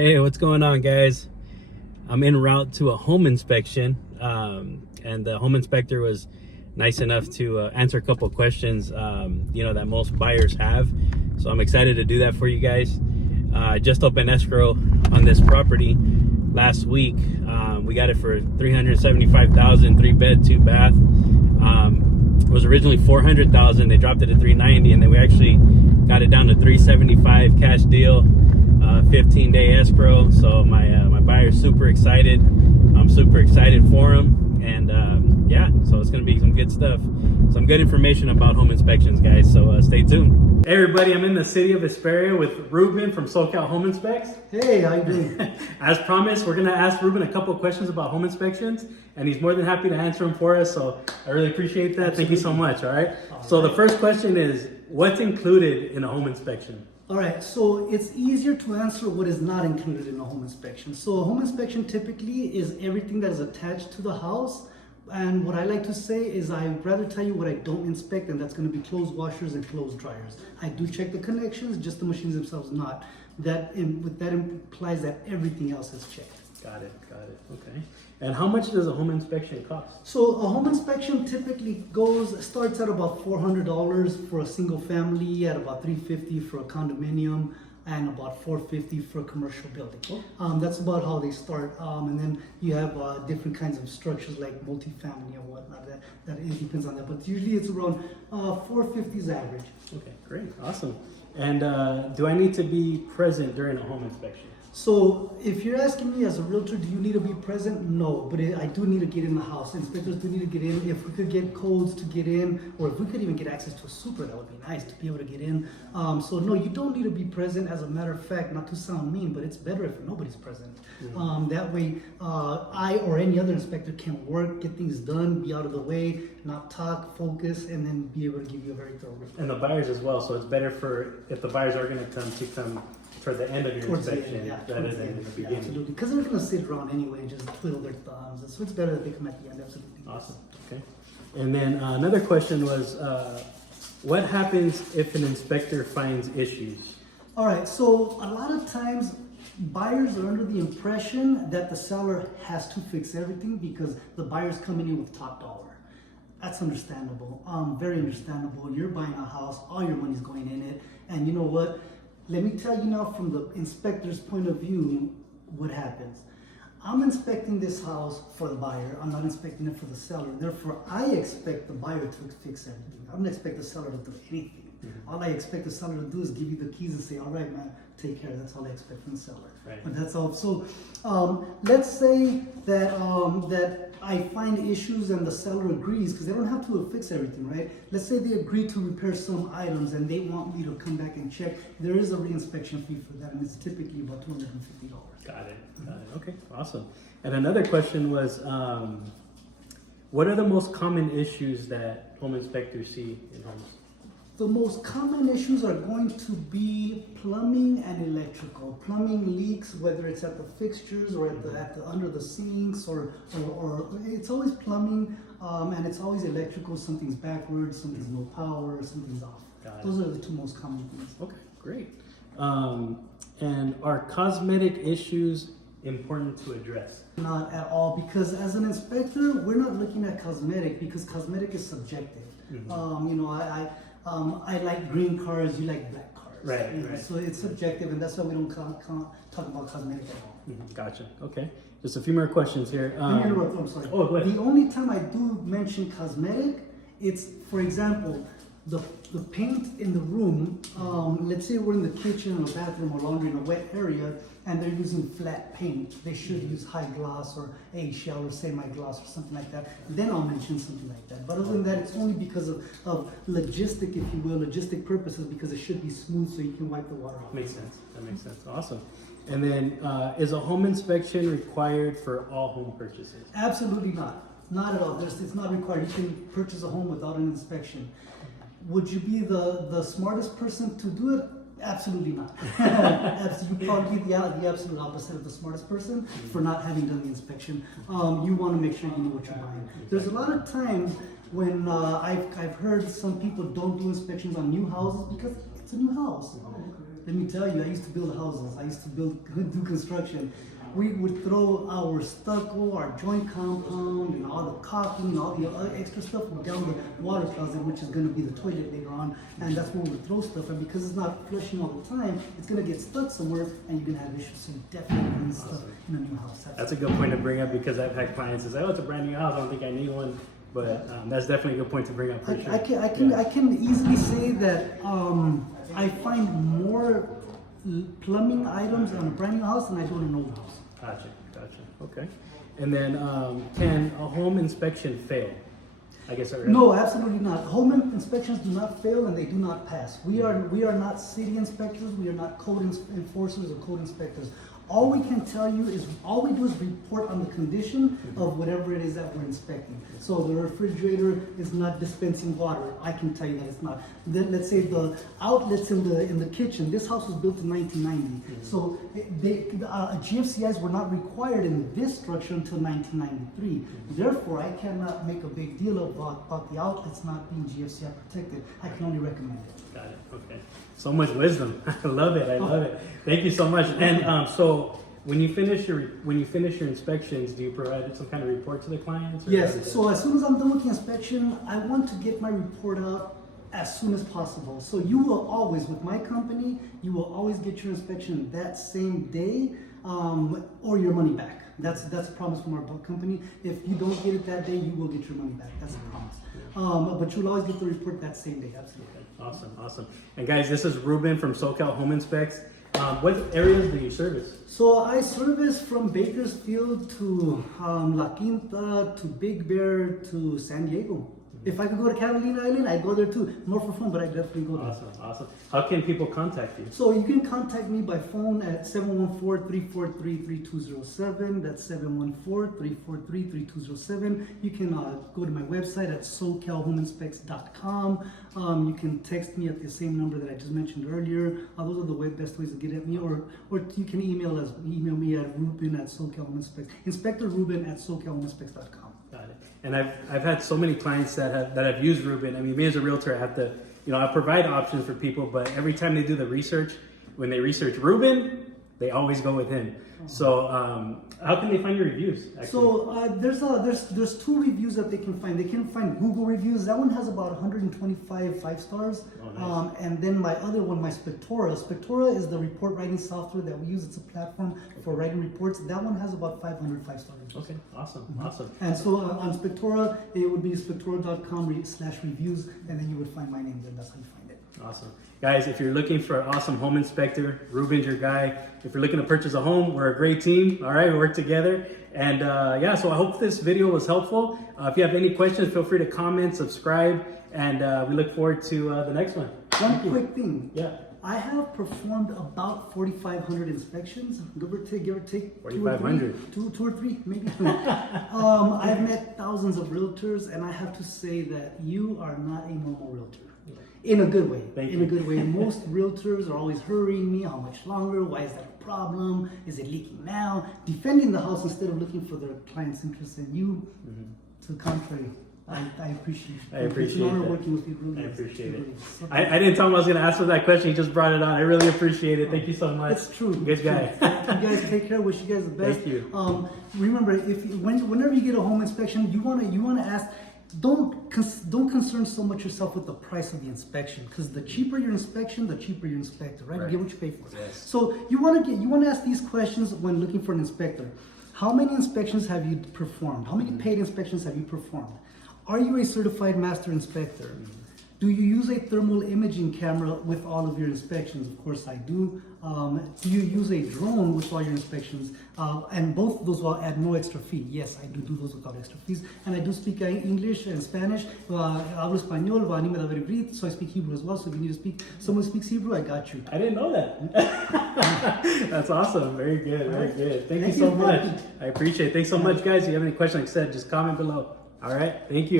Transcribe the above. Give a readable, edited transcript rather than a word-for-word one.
Hey, what's going on, guys? I'm en route to a home inspection, and the home inspector was nice enough to answer a couple of questions, that most buyers have. So I'm excited to do that for you guys. I just opened escrow on this property last week. We got it for $375,000, 3-bed, 2-bath. It was originally $400,000. They dropped it to $390,000, and then we actually got it down to $375,000 cash deal. 15-day escrow. So my buyer's super excited. I'm super excited for him, and so it's gonna be some good stuff, some good information about home inspections, guys. So stay tuned. Hey everybody, I'm in the city of Hesperia with Ruben from SoCal Home Inspects. Hey, how you doing? As promised, we're gonna ask Ruben a couple of questions about home inspections, and he's more than happy to answer them for us. So I really appreciate that. Absolutely. Thank you so much. All right. So the first question is, what's included in a home inspection? All right, so it's easier to answer what is not included in a home inspection. So a home inspection typically is everything that is attached to the house. And what I like to say is I'd rather tell you what I don't inspect, and that's going to be clothes washers and clothes dryers. I do check the connections, just the machines themselves not. That implies that everything else is checked. Got it. Okay. And how much does a home inspection cost? So a home inspection typically starts at about $400 for a single family, at about $350 for a condominium, and about $450 for a commercial building. Oh. That's about how they start. And then you have different kinds of structures like multifamily or whatnot. That it depends on that. But usually it's around $450 is average. Okay, great, awesome. And do I need to be present during a home inspection? So if you're asking me as a realtor, do you need to be present? No, but I do need to get in the house. Inspectors do need to get in. If we could get codes to get in, or if we could even get access to a super, that would be nice to be able to get in. So no, you don't need to be present. As a matter of fact, not to sound mean, but it's better if nobody's present. Mm-hmm. That way, I or any other inspector can work, get things done, be out of the way, not talk, focus, and then be able to give you a very thorough report. And the buyers as well. So it's better if the buyers are going to come for the end of your inspection rather than in the beginning. Absolutely, because they're going to sit around anyway and just twiddle their thumbs. So it's better that they come at the end. Absolutely. Awesome. Okay. And then another question was, what happens if an inspector finds issues? All right. So a lot of times buyers are under the impression that the seller has to fix everything because the buyer's coming in with top dollar. That's understandable. Very understandable. You're buying a house, all your money's going in it, and you know what? Let me tell you now from the inspector's point of view what happens. I'm inspecting this house for the buyer. I'm not inspecting it for the seller. Therefore, I expect the buyer to fix everything. I don't expect the seller to do anything. Mm-hmm. All I expect the seller to do is give you the keys and say, all right, man, take care. That's all I expect from the seller. Right. But that's all. So let's say that that I find issues and the seller agrees, because they don't have to fix everything, right? Let's say they agree to repair some items and they want me to come back and check. There is a reinspection fee for that, and it's typically about $250. Got it. Okay, awesome. And another question was, what are the most common issues that home inspectors see in homes? The most common issues are going to be plumbing and electrical. Plumbing leaks, whether it's at the fixtures or at the under the sinks, or it's always plumbing, and it's always electrical. Something's backwards, something's no power, something's off. Those are the two most common things. Okay, great. And are cosmetic issues important to address? Not at all, because as an inspector, we're not looking at cosmetic, because cosmetic is subjective. Mm-hmm. I like green cars, you like black cars. Right. So it's subjective, and that's why we don't talk about cosmetic at all. Mm-hmm. Gotcha. Okay. Just a few more questions here. I'm sorry. Oh, go ahead. The only time I do mention cosmetic, it's, for example, the paint in the room. Let's say we're in the kitchen or bathroom or laundry in a wet area, and they're using flat paint. They should use high gloss or eggshell or semi-gloss or something like that. Then I'll mention something like that. But other than that, it's only because of logistic, if you will, logistic purposes, because it should be smooth so you can wipe the water off. Makes sense. That makes sense. Awesome. And then, is a home inspection required for all home purchases? Absolutely not. Not at all. It's not required. You can purchase a home without an inspection. Would you be the smartest person to do it? Absolutely not. You'd probably be the absolute opposite of the smartest person for not having done the inspection. You want to make sure you know what you're buying. There's a lot of times when I've heard some people don't do inspections on new houses because it's a new house. let me tell you, I used to build houses. I used to do construction. We would throw our stucco, our joint compound, and all the caulking, and all the other extra stuff down the water closet, which is going to be the toilet later on. And that's where we would throw stuff. And because it's not flushing all the time, it's going to get stuck somewhere, and you're going to have issues. So you definitely need stuff in a new house. That's a good point to bring up, because I've had clients that say, "Oh, it's a brand new house. I don't think I need one." But that's definitely a good point to bring up. For sure. I can easily say that I find more plumbing items on a brand new house than I do in an old house. Gotcha. Okay. And then, can a home inspection fail? I guess. No, absolutely not. Home inspections do not fail, and they do not pass. We are not city inspectors. We are not code enforcers or code inspectors. All we can tell you is, all we do is report on the condition of whatever it is that we're inspecting. So the refrigerator is not dispensing water. I can tell you that it's not. Then let's say the outlets in the kitchen. This house was built in 1990. So GFCIs were not required in this structure until 1993. Therefore, I cannot make a big deal about the outlets not being GFCI protected. I can only recommend it. Got it. Okay. So much wisdom. I love it. I love it. Thank you so much. And so when you finish your inspections, do you provide some kind of report to the clients? Yes. So as soon as I'm done with the inspection, I want to get my report out as soon as possible. So you will always, with my company, you will always get your inspection that same day, or your money back. That's a promise from our company. If you don't get it that day, you will get your money back. That's a promise. But you'll always get the report that same day. Absolutely. Awesome. And guys, this is Ruben from SoCal Home Inspects. What areas do you service? So I service from Bakersfield to La Quinta to Big Bear to San Diego. If I could go to Catalina Island, I'd go there too. More for fun, but I definitely go there. Awesome. How can people contact you? So you can contact me by phone at 714-343-3207. That's 714-343-3207. You can go to my website at SoCalHomeInspects.com. You can text me at the same number that I just mentioned earlier. Those are the best ways to get at me. Or you can email me at Ruben at SoCalHomeInspects. Inspector Ruben at SoCalHomeInspects.com. Got it. And I've had so many clients that have used Ruben. I mean, me as a realtor, I have to, I provide options for people, but every time they do the research, when they research Ruben, they always go with him. So how can they find your reviews? Actually? So there's two reviews that they can find. They can find Google reviews. That one has about 125 5 stars. Oh, nice. And then my other one, my Spectora. Spectora is the report writing software that we use. It's a platform for writing reports. That one has about 500 5 stars. Okay, awesome. And so on Spectora, it would be spectora.com/reviews, and then you would find my name there. That's how you find it. Awesome. Guys, if you're looking for an awesome home inspector, Ruben's your guy. If you're looking to purchase a home, we're a great team. All right, we work together. And so I hope this video was helpful. If you have any questions, feel free to comment, subscribe, and we look forward to the next one. One quick thing. Yeah. I have performed about 4,500 inspections, give or take 4,500. two or three, maybe. I've met thousands of realtors, and I have to say that you are not a normal realtor. In a good way. In a good way. Most realtors are always hurrying me. How much longer? Why is that a problem? Is it leaking now? Defending the house instead of looking for their client's interest in you. To the contrary. I appreciate it. It's an honor working with you. Really. I appreciate it. I didn't tell him I was going to ask for that question. He just brought it on. I really appreciate it. Thank you so much. It's true. Good guy. You guys take care. Wish you guys the best. Thank you. Remember, whenever you get a home inspection, you want to ask. Don't concern so much yourself with the price of the inspection, because the cheaper your inspection, the cheaper your inspector, right? You get what you pay for. Yes. So you want to ask these questions when looking for an inspector. How many inspections have you performed? How many paid inspections have you performed? Are you a certified master inspector? Do you use a thermal imaging camera with all of your inspections? Of course I do. Do you use a drone with all your inspections? And both of those will add no extra fee. Yes, I do those without extra fees. And I do speak English and Spanish. Hablo español, so I speak Hebrew as well. So if you need to speak, someone speaks Hebrew, I got you. I didn't know that. That's awesome. Very good. Thank you so much. I appreciate it. Thanks so much, guys. If you have any questions, like I said, just comment below. All right. Thank you.